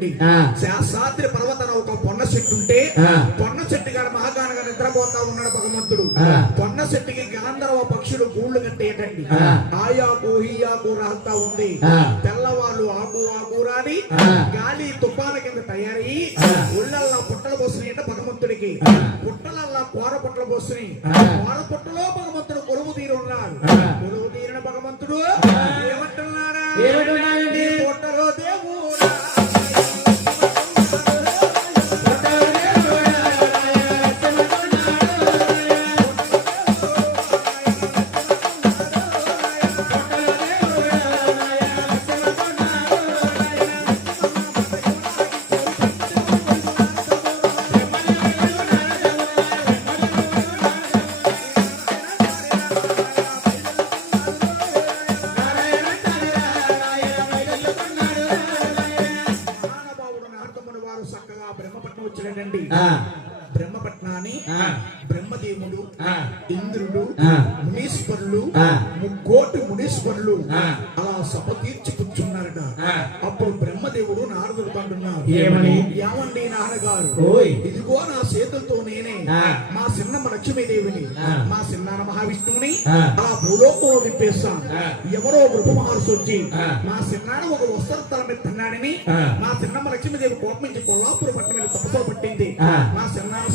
వచ్చాడండి. శాస్త్రి పర్వతాన ఒక పొన్న చెట్టు ఉంటే పొన్న చెట్టు గారు మహాగానగా నిద్రపోతా ఉన్నాడు భగవంతుడు. పొన్న చెట్టుకి గాంధర్వ పక్షులు గూళ్ళు కట్టేయటండి. ఆయాకు హీయాకు రాస్తా ఉంది. తెల్లవాళ్ళు ఆకు ఆకు రాని గాలి తుఫాన కింద తయారయ్యి ఉళ్ళల్లా పుట్టలు పోసినాయంట భగవంతుడికి. పుట్టలల్లా కూర పుట్టలు పోసినాయి. కూర పుట్టలో భగవంతుడు కొలువు తీరు ఉన్నాడు. కొలువు తీరిన భగవంతుడు ఏమంటున్నాడా? పుట్టలో దేవుడా వచ్చాడండి. బ్రహ్మపట్నాన్ని బ్రహ్మదేవుడు, ఇంద్రుడు, మునీశ్వరులు, ముక్కోటి మునీశ్వరులు అలా సభ తీర్చి కూర్చున్నారట. అప్పుడు బ్రహ్మదేవుడు నారదుడు అంటున్నారు, ఏమండి నాన్నగారు, ఇదిగో నా చేతులతో నేనే మా చిన్నమ్మ లక్ష్మీదేవిని, మా చిన్నాన్న మహావిష్ణువుని ఆ భూలోకంలో విప్పేస్తాను. ఎవరో గృహ మహర్షి వచ్చి మా చిన్నాన్న ఒక వస్త్రతల మీద తిన్నాడని మా చిన్నమ్మ లక్ష్మీదేవి కోపం నుంచి కొల్లాపురం పట్టణం మీద తప్పతో పట్టింది. మా చిన్నాన్న